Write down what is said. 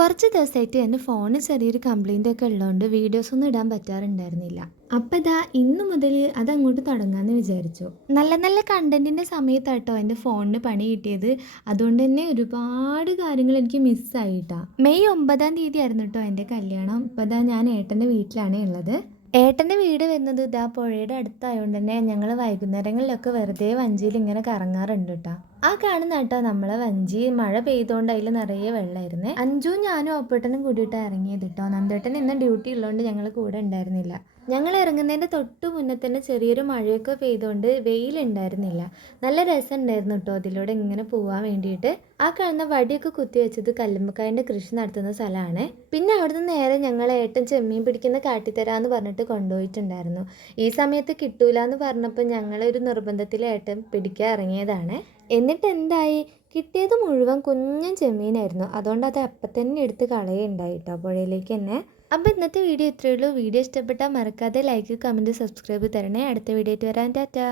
കുറച്ച് ദിവസമായിട്ട് എൻ്റെ ഫോണിന് ചെറിയൊരു കംപ്ലൈൻ്റ് ഒക്കെ ഉള്ളതുകൊണ്ട് വീഡിയോസൊന്നും ഇടാൻ പറ്റാറുണ്ടായിരുന്നില്ല. അപ്പം ഇതാ ഇന്ന് മുതൽ അതങ്ങോട്ട് തുടങ്ങാമെന്ന് വിചാരിച്ചു. നല്ല നല്ല കണ്ടൻറ്റിൻ്റെ സമയത്താട്ടോ എൻ്റെ ഫോണിന് പണി കിട്ടിയത്. അതുകൊണ്ട് തന്നെ ഒരുപാട് കാര്യങ്ങൾ എനിക്ക് മിസ്സായിട്ടാ. മെയ് 9-ാം തീയതി ആയിരുന്നു കേട്ടോ എൻ്റെ കല്യാണം. ഇപ്പോൾ ഇതാ ഞാൻ ഏട്ടൻ്റെ വീട്ടിലാണ് ഉള്ളത്. ഏട്ടൻ്റെ വീട് വരുന്നത് ഇതാ പുഴയുടെ അടുത്തായതുകൊണ്ട് തന്നെ ഞങ്ങൾ വൈകുന്നേരങ്ങളിലൊക്കെ വെറുതെ വഞ്ചിയിൽ ഇങ്ങനെ കറങ്ങാറുണ്ട് കേട്ടോ. ആ കാണുന്ന കേട്ടോ നമ്മളെ വഞ്ചി. മഴ പെയ്തുകൊണ്ട് അതിൽ നിറയെ വെള്ളമായിരുന്നേ. അഞ്ചും ഞാനും ഒപ്പേട്ടനും കൂടിയിട്ടാണ് ഇറങ്ങിയത് കേട്ടോ. നന്ദേട്ടൻ ഇന്ന് ഡ്യൂട്ടി ഉള്ളതുകൊണ്ട് ഞങ്ങൾ കൂടെ ഉണ്ടായിരുന്നില്ല. ഞങ്ങൾ ഇറങ്ങുന്നതിൻ്റെ തൊട്ട് മുന്നേ തന്നെ ചെറിയൊരു മഴയൊക്കെ പെയ്തുകൊണ്ട് വെയിലുണ്ടായിരുന്നില്ല. നല്ല രസമുണ്ടായിരുന്നു കേട്ടോ അതിലൂടെ ഇങ്ങനെ പോകാൻ വേണ്ടിയിട്ട്. ആ കാണുന്ന വടിയൊക്കെ കുത്തി വെച്ചത് കല്ലുമ്മക്കായൻ്റെ കൃഷി നടത്തുന്ന സ്ഥലമാണ്. പിന്നെ അവിടുന്ന് നേരെ ഞങ്ങൾ ഏട്ടൻ ചെമ്മീൻ പിടിക്കുന്ന കാട്ടിത്തരാന്ന് പറഞ്ഞിട്ട് കൊണ്ടുപോയിട്ടുണ്ടായിരുന്നു. ഈ സമയത്ത് കിട്ടൂല എന്ന് പറഞ്ഞപ്പോൾ ഞങ്ങളൊരു നിർബന്ധത്തിൽ ഏട്ടൻ പിടിക്കാൻ ഇറങ്ങിയതാണ്. എന്നിട്ട് എന്തായി, കിട്ടിയത് മുഴുവൻ കുഞ്ഞൻ ചെമ്മീനായിരുന്നു. അതുകൊണ്ട് അത് അപ്പം തന്നെ എടുത്ത് കളയുണ്ടായി കേട്ടോ പുഴയിലേക്ക് തന്നെ. അപ്പോൾ ഇന്നത്തെ വീഡിയോ ഇത്രയേ ഉള്ളൂ. വീഡിയോ ഇഷ്ടപ്പെട്ടാൽ മറക്കാതെ ലൈക്ക്, കമൻറ്റ്, സബ്സ്ക്രൈബ് തരണേ. അടുത്ത വീഡിയോ ആയിട്ട് വരാൻ ടാറ്റാ.